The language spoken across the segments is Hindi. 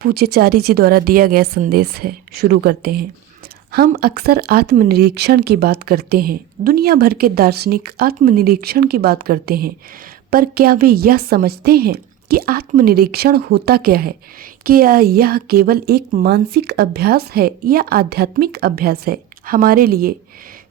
पूज्याचार्य जी द्वारा दिया गया संदेश है। शुरू करते हैं। हम अक्सर आत्मनिरीक्षण की बात करते हैं, दुनिया भर के दार्शनिक आत्मनिरीक्षण की बात करते हैं, पर क्या वे यह समझते हैं कि आत्मनिरीक्षण होता क्या है? क्या यह केवल एक मानसिक अभ्यास है या आध्यात्मिक अभ्यास है? हमारे लिए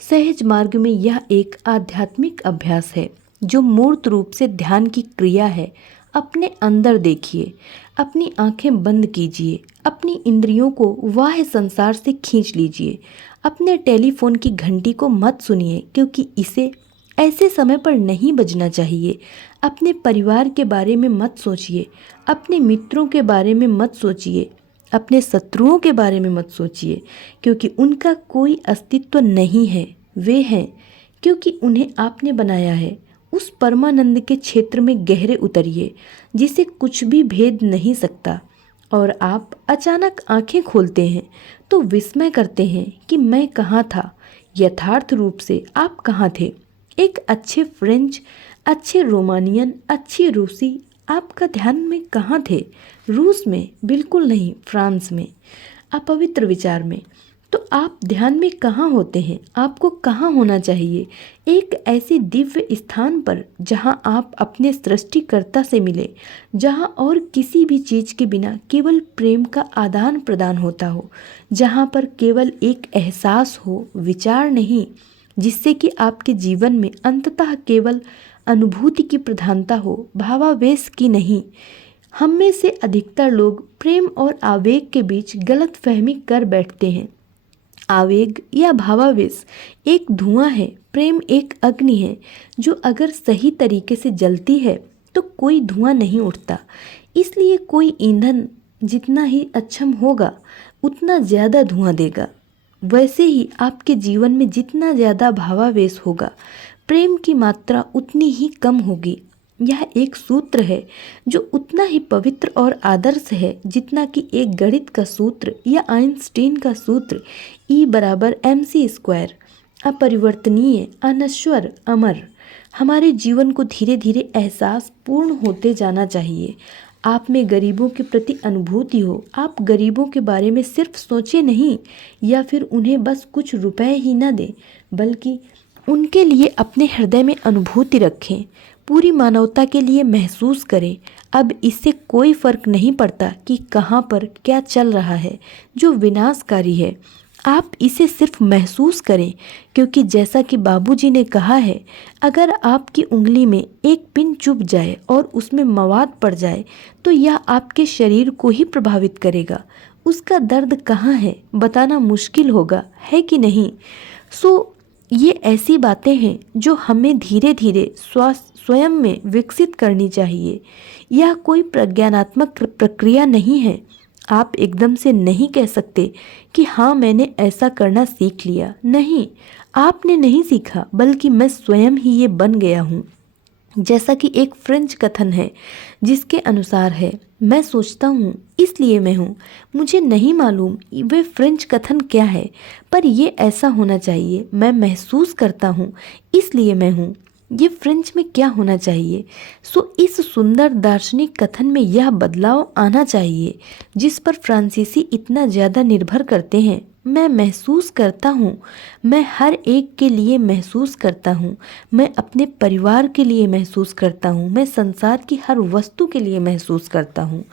सहज मार्ग में यह एक आध्यात्मिक अभ्यास है जो मूर्त रूप से ध्यान की क्रिया है। अपने अंदर देखिए, अपनी आंखें बंद कीजिए, अपनी इंद्रियों को बाह्य संसार से खींच लीजिए। अपने टेलीफोन की घंटी को मत सुनिए, क्योंकि इसे ऐसे समय पर नहीं बजना चाहिए। अपने परिवार के बारे में मत सोचिए, अपने मित्रों के बारे में मत सोचिए, अपने शत्रुओं के बारे में मत सोचिए, क्योंकि उनका कोई अस्तित्व नहीं है। वे हैं क्योंकि उन्हें आपने बनाया है। उस परमानंद के क्षेत्र में गहरे उतरिए जिसे कुछ भी भेद नहीं सकता। और आप अचानक आंखें खोलते हैं तो विस्मय करते हैं कि मैं कहाँ था। यथार्थ रूप से आप कहाँ थे? एक अच्छे फ्रेंच, अच्छे रोमानियन, अच्छी रूसी आपका ध्यान में कहाँ थे? रूस में? बिल्कुल नहीं, फ्रांस में, अपवित्र विचार में। तो आप ध्यान में कहाँ होते हैं? आपको कहाँ होना चाहिए? एक ऐसे दिव्य स्थान पर जहाँ आप अपने सृष्टिकर्ता से मिले, जहाँ और किसी भी चीज़ के बिना केवल प्रेम का आदान प्रदान होता हो, जहाँ पर केवल एक एहसास हो, विचार नहीं, जिससे कि आपके जीवन में अंततः केवल अनुभूति की प्रधानता हो, भावावेश की नहीं। हम में से अधिकतर लोग प्रेम और आवेग के बीच गलत फहमी कर बैठते हैं। आवेग या भावावेश एक धुआं है, प्रेम एक अग्नि है जो अगर सही तरीके से जलती है तो कोई धुआं नहीं उठता। इसलिए कोई ईंधन जितना ही अक्षम होगा उतना ज़्यादा धुआं देगा। वैसे ही आपके जीवन में जितना ज़्यादा भावावेश होगा, प्रेम की मात्रा उतनी ही कम होगी। यह एक सूत्र है जो उतना ही पवित्र और आदर्श है जितना कि एक गणित का सूत्र या आइंस्टीन का सूत्र E = mc²। अपरिवर्तनीय, अनश्वर, अमर। हमारे जीवन को धीरे धीरे एहसास पूर्ण होते जाना चाहिए। आप में गरीबों के प्रति अनुभूति हो। आप गरीबों के बारे में सिर्फ सोचे नहीं या फिर उन्हें बस कुछ रुपए ही ना दें, बल्कि उनके लिए अपने हृदय में अनुभूति रखें। पूरी मानवता के लिए महसूस करें। अब इससे कोई फर्क नहीं पड़ता कि कहाँ पर क्या चल रहा है जो विनाशकारी है। आप इसे सिर्फ महसूस करें, क्योंकि जैसा कि बाबूजी ने कहा है, अगर आपकी उंगली में एक पिन चुभ जाए और उसमें मवाद पड़ जाए तो यह आपके शरीर को ही प्रभावित करेगा। उसका दर्द कहाँ है बताना मुश्किल होगा, है कि नहीं? ये ऐसी बातें हैं जो हमें धीरे धीरे स्वयं में विकसित करनी चाहिए। यह कोई प्रज्ञानात्मक प्रक्रिया नहीं है। आप एकदम से नहीं कह सकते कि हाँ मैंने ऐसा करना सीख लिया। नहीं, आपने नहीं सीखा, बल्कि मैं स्वयं ही ये बन गया हूँ। जैसा कि एक फ्रेंच कथन है जिसके अनुसार है, मैं सोचता हूँ इसलिए मैं हूँ। मुझे नहीं मालूम वे फ्रेंच कथन क्या है, पर ये ऐसा होना चाहिए। मैं महसूस करता हूँ इसलिए मैं हूँ। ये फ्रेंच में क्या होना चाहिए? इस सुंदर दार्शनिक कथन में यह बदलाव आना चाहिए जिस पर फ्रांसीसी इतना ज़्यादा निर्भर करते हैं। मैं महसूस करता हूँ, मैं हर एक के लिए महसूस करता हूँ, मैं अपने परिवार के लिए महसूस करता हूँ, मैं संसार की हर वस्तु के लिए महसूस करता हूँ।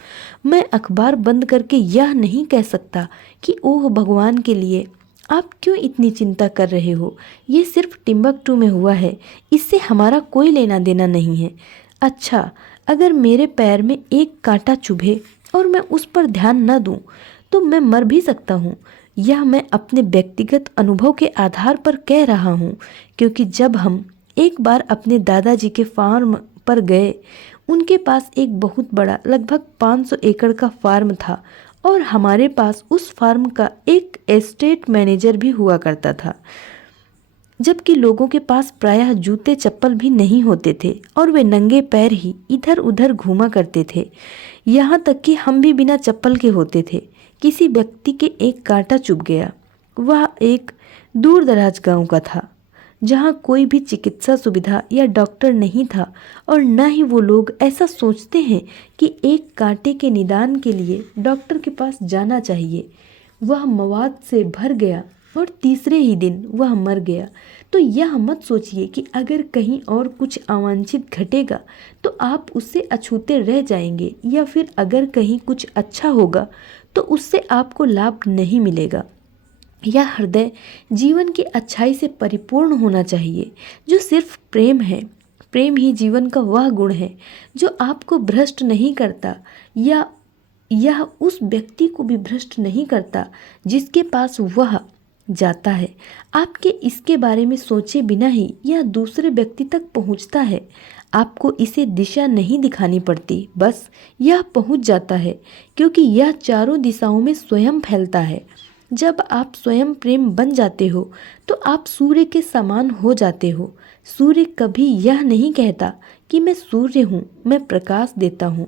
मैं अखबार बंद करके यह नहीं कह सकता कि ओह भगवान के लिए आप क्यों इतनी चिंता कर रहे हो, ये सिर्फ टिम्बकटू में हुआ है, इससे हमारा कोई लेना देना नहीं है। अच्छा, अगर मेरे पैर में एक कांटा चुभे और मैं उस पर ध्यान न दूं तो मैं मर भी सकता हूँ। यह मैं अपने व्यक्तिगत अनुभव के आधार पर कह रहा हूँ, क्योंकि जब हम एक बार अपने दादाजी के फार्म पर गए, उनके पास एक बहुत बड़ा लगभग 500 एकड़ का फार्म था और हमारे पास उस फार्म का एक एस्टेट मैनेजर भी हुआ करता था। जबकि लोगों के पास प्रायः जूते चप्पल भी नहीं होते थे और वे नंगे पैर ही इधर उधर घूमा करते थे। यहाँ तक कि हम भी बिना चप्पल के होते थे। किसी व्यक्ति के एक कांटा चुभ गया। वह एक दूर दराज गांव का था जहाँ कोई भी चिकित्सा सुविधा या डॉक्टर नहीं था, और न ही वो लोग ऐसा सोचते हैं कि एक कांटे के निदान के लिए डॉक्टर के पास जाना चाहिए। वह मवाद से भर गया और तीसरे ही दिन वह मर गया। तो यह मत सोचिए कि अगर कहीं और कुछ अवांछित घटेगा तो आप उससे अछूते रह जाएंगे, या फिर अगर कहीं कुछ अच्छा होगा तो उससे आपको लाभ नहीं मिलेगा। यह हृदय जीवन की अच्छाई से परिपूर्ण होना चाहिए जो सिर्फ प्रेम है। प्रेम ही जीवन का वह गुण है जो आपको भ्रष्ट नहीं करता, या यह उस व्यक्ति को भी भ्रष्ट नहीं करता जिसके पास वह जाता है। आपके इसके बारे में सोचे बिना ही यह दूसरे व्यक्ति तक पहुंचता है। आपको इसे दिशा नहीं दिखानी पड़ती, बस यह पहुंच जाता है, क्योंकि यह चारों दिशाओं में स्वयं फैलता है। जब आप स्वयं प्रेम बन जाते हो तो आप सूर्य के समान हो जाते हो। सूर्य कभी यह नहीं कहता कि मैं सूर्य हूँ, मैं प्रकाश देता हूँ।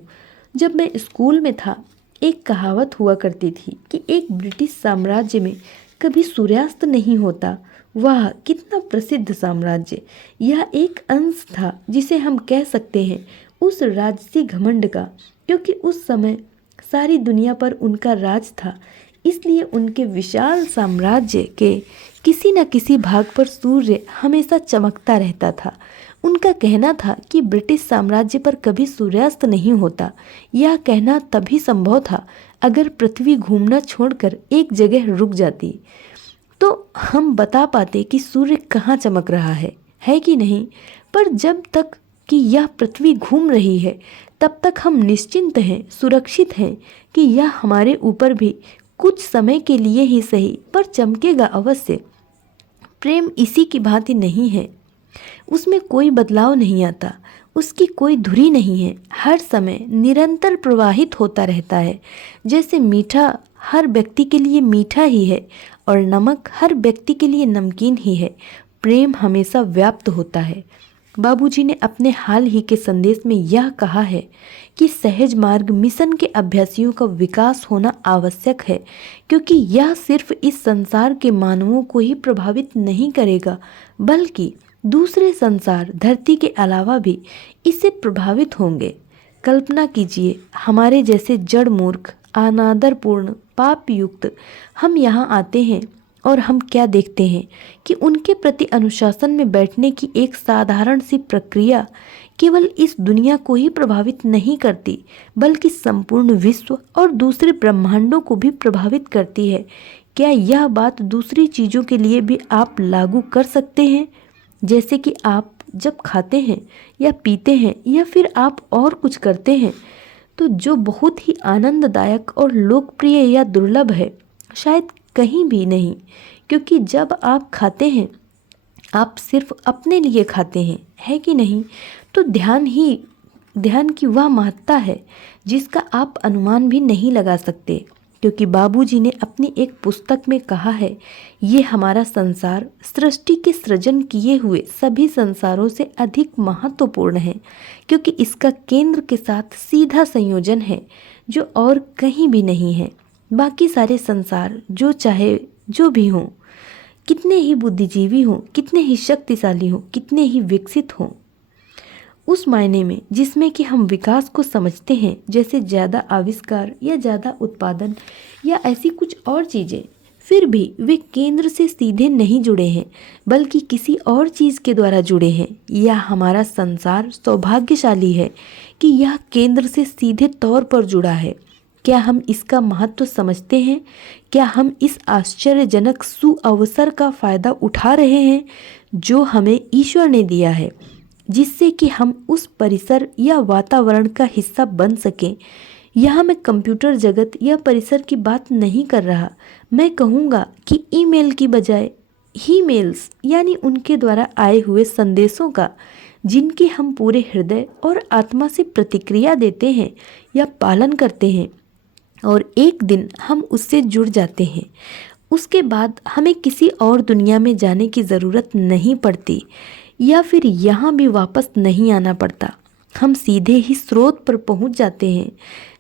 जब मैं स्कूल में था, एक कहावत हुआ करती थी कि एक ब्रिटिश साम्राज्य में कभी सूर्यास्त नहीं होता। वाह, कितना प्रसिद्ध साम्राज्य! यह एक अंश था जिसे हम कह सकते हैं उस राजसी घमंड का, क्योंकि उस समय सारी दुनिया पर उनका राज था। इसलिए उनके विशाल साम्राज्य के किसी न किसी भाग पर सूर्य हमेशा चमकता रहता था। उनका कहना था कि ब्रिटिश साम्राज्य पर कभी सूर्यास्त नहीं होता। यह कहना तभी संभव था अगर पृथ्वी घूमना छोड़कर एक जगह रुक जाती, तो हम बता पाते कि सूर्य कहाँ चमक रहा है कि नहीं। पर जब तक कि यह पृथ्वी घूम रही है तब तक हम निश्चिंत हैं, सुरक्षित हैं कि यह हमारे ऊपर भी कुछ समय के लिए ही सही पर चमकेगा अवश्य। प्रेम इसी की भांति नहीं है, उसमें कोई बदलाव नहीं आता, उसकी कोई धुरी नहीं है, हर समय निरंतर प्रवाहित होता रहता है। जैसे मीठा हर व्यक्ति के लिए मीठा ही है और नमक हर व्यक्ति के लिए नमकीन ही है, प्रेम हमेशा व्याप्त होता है। बाबूजी ने अपने हाल ही के संदेश में यह कहा है कि सहज मार्ग मिशन के अभ्यासियों का विकास होना आवश्यक है, क्योंकि यह सिर्फ इस संसार के मानवों को ही प्रभावित नहीं करेगा, बल्कि दूसरे संसार धरती के अलावा भी इससे प्रभावित होंगे। कल्पना कीजिए, हमारे जैसे जड़ मूर्ख, अनादरपूर्ण, पाप युक्त हम यहाँ आते हैं और हम क्या देखते हैं कि उनके प्रति अनुशासन में बैठने की एक साधारण सी प्रक्रिया केवल इस दुनिया को ही प्रभावित नहीं करती, बल्कि संपूर्ण विश्व और दूसरे ब्रह्मांडों को भी प्रभावित करती है। क्या यह बात दूसरी चीज़ों के लिए भी आप लागू कर सकते हैं? जैसे कि आप जब खाते हैं या पीते हैं या फिर आप और कुछ करते हैं तो जो बहुत ही आनंददायक और लोकप्रिय या दुर्लभ है, शायद कहीं भी नहीं, क्योंकि जब आप खाते हैं आप सिर्फ अपने लिए खाते हैं, है कि नहीं? तो ध्यान की वह महत्ता है जिसका आप अनुमान भी नहीं लगा सकते, क्योंकि बाबूजी ने अपनी एक पुस्तक में कहा है, ये हमारा संसार सृष्टि के सृजन किए हुए सभी संसारों से अधिक महत्वपूर्ण है, क्योंकि इसका केंद्र के साथ सीधा संयोजन है जो और कहीं भी नहीं है। बाकी सारे संसार जो चाहे जो भी हों, कितने ही बुद्धिजीवी हों, कितने ही शक्तिशाली हों, कितने ही विकसित हों, उस मायने में जिसमें कि हम विकास को समझते हैं, जैसे ज़्यादा आविष्कार या ज़्यादा उत्पादन या ऐसी कुछ और चीज़ें, फिर भी वे केंद्र से सीधे नहीं जुड़े हैं, बल्कि किसी और चीज़ के द्वारा जुड़े हैं। यह हमारा संसार सौभाग्यशाली है कि यह केंद्र से सीधे तौर पर जुड़ा है। क्या हम इसका महत्व समझते हैं? क्या हम इस आश्चर्यजनक सुअवसर का फ़ायदा उठा रहे हैं जो हमें ईश्वर ने दिया है, जिससे कि हम उस परिसर या वातावरण का हिस्सा बन सकें? यहाँ मैं कंप्यूटर जगत या परिसर की बात नहीं कर रहा। मैं कहूँगा कि ईमेल की बजाय ही मेल्स, यानी उनके द्वारा आए हुए संदेशों का, जिनकी हम पूरे हृदय और आत्मा से प्रतिक्रिया देते हैं या पालन करते हैं, और एक दिन हम उससे जुड़ जाते हैं। उसके बाद हमें किसी और दुनिया में जाने की ज़रूरत नहीं पड़ती, या फिर यहाँ भी वापस नहीं आना पड़ता। हम सीधे ही स्रोत पर पहुँच जाते हैं,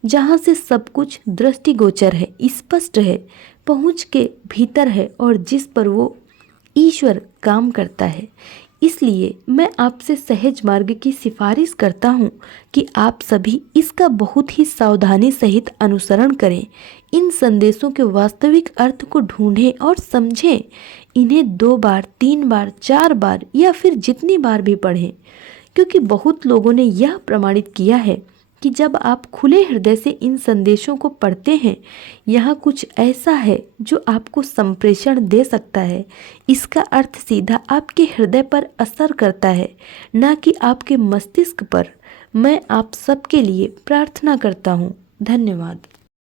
जहाँ से सब कुछ दृष्टिगोचर है, स्पष्ट है, पहुँच के भीतर है, और जिस पर वो ईश्वर काम करता है। इसलिए मैं आपसे सहज मार्ग की सिफारिश करता हूँ कि आप सभी इसका बहुत ही सावधानी सहित अनुसरण करें। इन संदेशों के वास्तविक अर्थ को ढूंढें और समझें। इन्हें 2 बार, 3 बार, 4 बार या फिर जितनी बार भी पढ़ें, क्योंकि बहुत लोगों ने यह प्रमाणित किया है कि जब आप खुले हृदय से इन संदेशों को पढ़ते हैं, यहाँ कुछ ऐसा है जो आपको संप्रेषण दे सकता है। इसका अर्थ सीधा आपके हृदय पर असर करता है, ना कि आपके मस्तिष्क पर। मैं आप सबके लिए प्रार्थना करता हूँ। धन्यवाद।